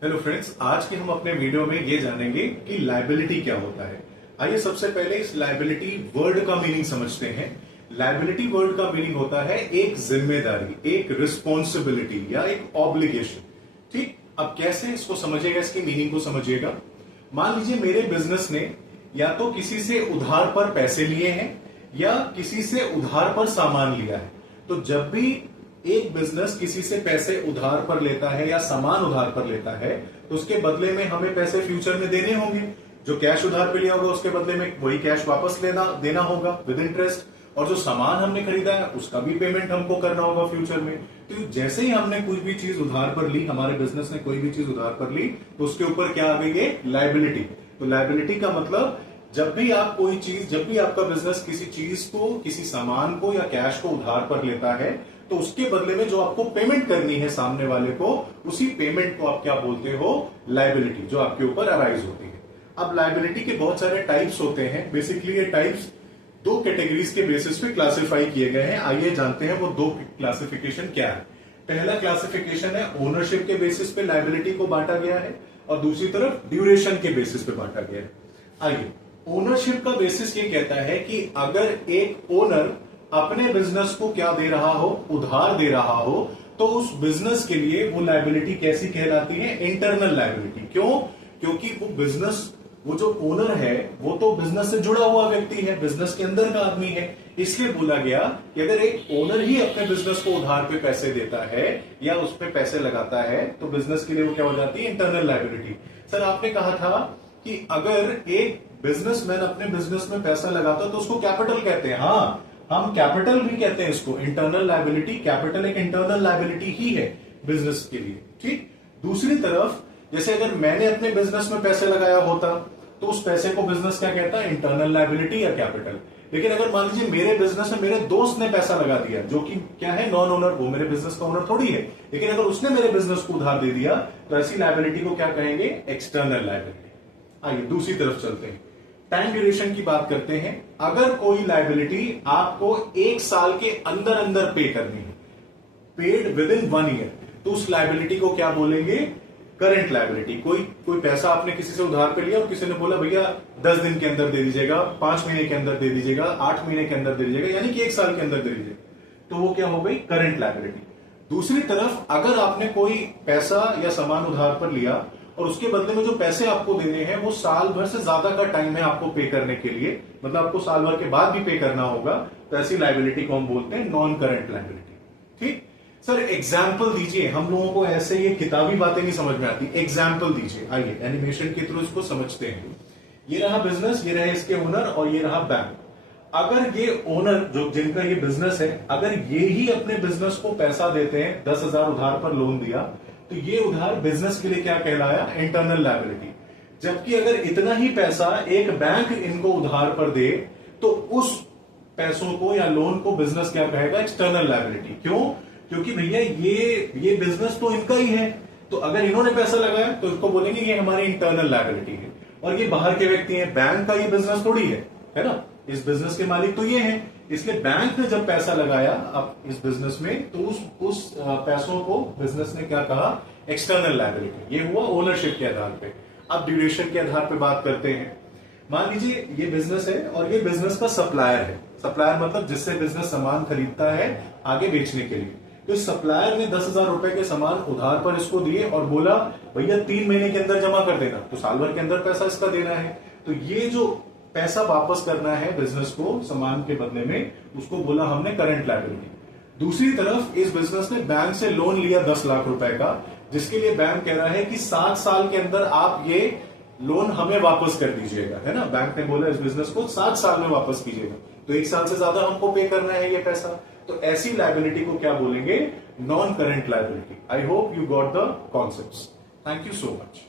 Hello friends, आज के हम अपने वीडियो में ये जानेंगे कि लायबिलिटी क्या होता है। आइए सबसे पहले इस लायबिलिटी वर्ड का मीनिंग समझते हैं। लायबिलिटी वर्ड का मीनिंग होता है एक जिम्मेदारी, एक रिस्पॉन्सिबिलिटी या एक ऑब्लिगेशन। ठीक, अब कैसे इसको समझिएगा, इसकी मीनिंग को समझिएगा। मान लीजिए मेरे बिजनेस ने या तो किसी से उधार पर पैसे लिए हैं या किसी से उधार पर सामान लिया है। तो जब भी एक बिजनेस किसी से पैसे उधार पर लेता है या सामान उधार पर लेता है तो उसके बदले में हमें पैसे फ्यूचर में देने होंगे। जो कैश उधार पे लिया होगा उसके बदले में वही कैश वापस देना होगा विद इंटरेस्ट, और जो सामान हमने खरीदा है उसका भी पेमेंट हमको करना होगा फ्यूचर में। तो जैसे ही हमने कोई भी चीज उधार पर ली, हमारे बिजनेस ने कोई भी चीज उधार पर ली, तो उसके ऊपर क्या आ गई है, लायबिलिटी। तो लायबिलिटी का मतलब जब भी आपका बिजनेस किसी चीज को, किसी सामान को या कैश को उधार पर लेता है तो उसके बदले में जो आपको पेमेंट करनी है सामने वाले को, उसी पेमेंट को आप क्या बोलते हो, लायबिलिटी, जो आपके ऊपर अराइज होती है। अब लायबिलिटी के बहुत सारे टाइप्स होते हैं। बेसिकली ये टाइप्स दो कैटेगरीज के बेसिस पे क्लासिफाई किए गए हैं। आइए जानते हैं वो दो क्लासिफिकेशन क्या है। पहला क्लासिफिकेशन है ओनरशिप के बेसिस पे लायबिलिटी को बांटा गया है, और दूसरी तरफ ड्यूरेशन के बेसिस पे बांटा गया है। आइए, ओनरशिप का बेसिस ये कहता है कि अगर एक ओनर अपने बिजनेस को क्या दे रहा हो, उधार दे रहा हो, तो उस बिजनेस के लिए वो लायबिलिटी कैसी कहलाती है, इंटरनल लायबिलिटी। क्यों? क्योंकि वो जो ओनर है वो तो बिजनेस से जुड़ा हुआ व्यक्ति है, बिजनेस के अंदर का आदमी है। इसलिए बोला गया कि अगर एक ओनर ही अपने बिजनेस को उधार पे पैसे देता है या उस पे पैसे लगाता है तो बिजनेस के लिए वो क्या हो जाती है, इंटरनल लायबिलिटी। सर आपने कहा था कि अगर एक बिजनेसमैन अपने बिजनेस में पैसा लगाता है तो उसको कैपिटल कहते हैं। हाँ, हम कैपिटल भी कहते हैं इसको, इंटरनल लायबिलिटी। कैपिटल एक इंटरनल लायबिलिटी ही है बिजनेस के लिए। ठीक, दूसरी तरफ जैसे अगर मैंने अपने बिजनेस में पैसे लगाया होता तो उस पैसे को बिजनेस क्या कहता है, इंटरनल लायबिलिटी या कैपिटल। लेकिन अगर मान लीजिए मेरे बिजनेस में मेरे दोस्त ने पैसा लगा दिया, जो कि क्या है, नॉन ओनर, वो मेरे बिजनेस का ओनर थोड़ी है, लेकिन अगर उसने मेरे बिजनेस को उधार दे दिया तो ऐसी लायबिलिटी को क्या कहेंगे, एक्सटर्नल लायबिलिटी। आइए दूसरी तरफ चलते हैं, टाइम ड्यूरेशन की बात करते हैं। अगर कोई लायबिलिटी आपको 1 साल के अंदर अंदर पे करनी है, पेड विद इन 1 ईयर, तो उस लायबिलिटी को क्या बोलेंगे, करंट लायबिलिटी। कोई पैसा आपने किसी से उधार पे लिया और किसी ने बोला भैया 10 दिन के अंदर दे दीजिएगा, 5 महीने के अंदर दे दीजिएगा, 8 महीने के अंदर दे दीजिएगा, यानी कि 1 साल के अंदर दे दीजिएगा, तो वो क्या हो गई, करंट लायबिलिटी। दूसरी तरफ अगर आपने कोई पैसा या सामान उधार पर लिया और उसके बदले में जो पैसे आपको देने हैं वो साल भर से ज्यादा का टाइम है आपको पे करने के लिए, मतलब आपको साल भर के बाद भी पे करना होगा, तो ऐसी लायबिलिटी को हम बोलते हैं नॉन करंट लायबिलिटी। ठीक सर, एग्जाम्पल दीजिए। हम लोगों को ऐसे ये किताबी बातें नहीं समझ में आती, एग्जाम्पल दीजिए। आइए एनिमेशन के थ्रू इसको समझते हैं। ये रहा बिजनेस, ये रहे इसके ओनर और ये रहा बैंक। अगर ये ओनर जो जिनका ये बिजनेस है, अगर ये ही अपने बिजनेस को पैसा देते हैं, 10,000 उधार पर लोन दिया, तो ये उधार बिजनेस के लिए क्या कहलाया, इंटरनल लायबिलिटी। जबकि अगर इतना ही पैसा एक बैंक इनको उधार पर दे तो उस पैसों को या लोन को बिजनेस क्या कहेगा, एक्सटर्नल लायबिलिटी। क्यों? क्योंकि भैया ये बिजनेस तो इनका ही है, तो अगर इन्होंने पैसा लगाया तो इसको बोलेंगे ये हमारी इंटरनल लायबिलिटी है। और ये बाहर के व्यक्ति हैं, बैंक का ये बिजनेस थोड़ी है ना, इस बिजनेस के मालिक तो ये हैं। इसलिए बैंक ने जब पैसा लगाया अब इस बिजनेस में, तो उस पैसों को बिजनेस ने क्या कहा, एक्सटर्नल लायबिलिटी। ये हुआ ओनरशिप के आधार पे। अब ड्यूरेशन के आधार पे बात करते हैं। मान लीजिए ये बिजनेस है और ये बिजनेस का सप्लायर है। सप्लायर मतलब जिससे बिजनेस सामान खरीदता है आगे बेचने के लिए। तो सप्लायर ने 10,000 रुपए के सामान उधार पर इसको दिए और बोला भैया 3 महीने के अंदर जमा कर देना, तो साल भर के अंदर पैसा इसका देना है। तो ये जो पैसा वापस करना है बिजनेस को सामान के बदले में, उसको बोला हमने करंट लायबिलिटी। दूसरी तरफ इस बिजनेस ने बैंक से लोन लिया 10 लाख रुपए का, जिसके लिए बैंक कह रहा है कि 7 साल के अंदर आप ये लोन हमें वापस कर दीजिएगा, है ना। बैंक ने बोला इस बिजनेस को 7 साल में वापस कीजिएगा, तो 1 साल से ज्यादा हमको पे करना है ये पैसा। तो ऐसी लायबिलिटी को क्या बोलेंगे, non current liability. I hope you got the concepts. Thank you so much.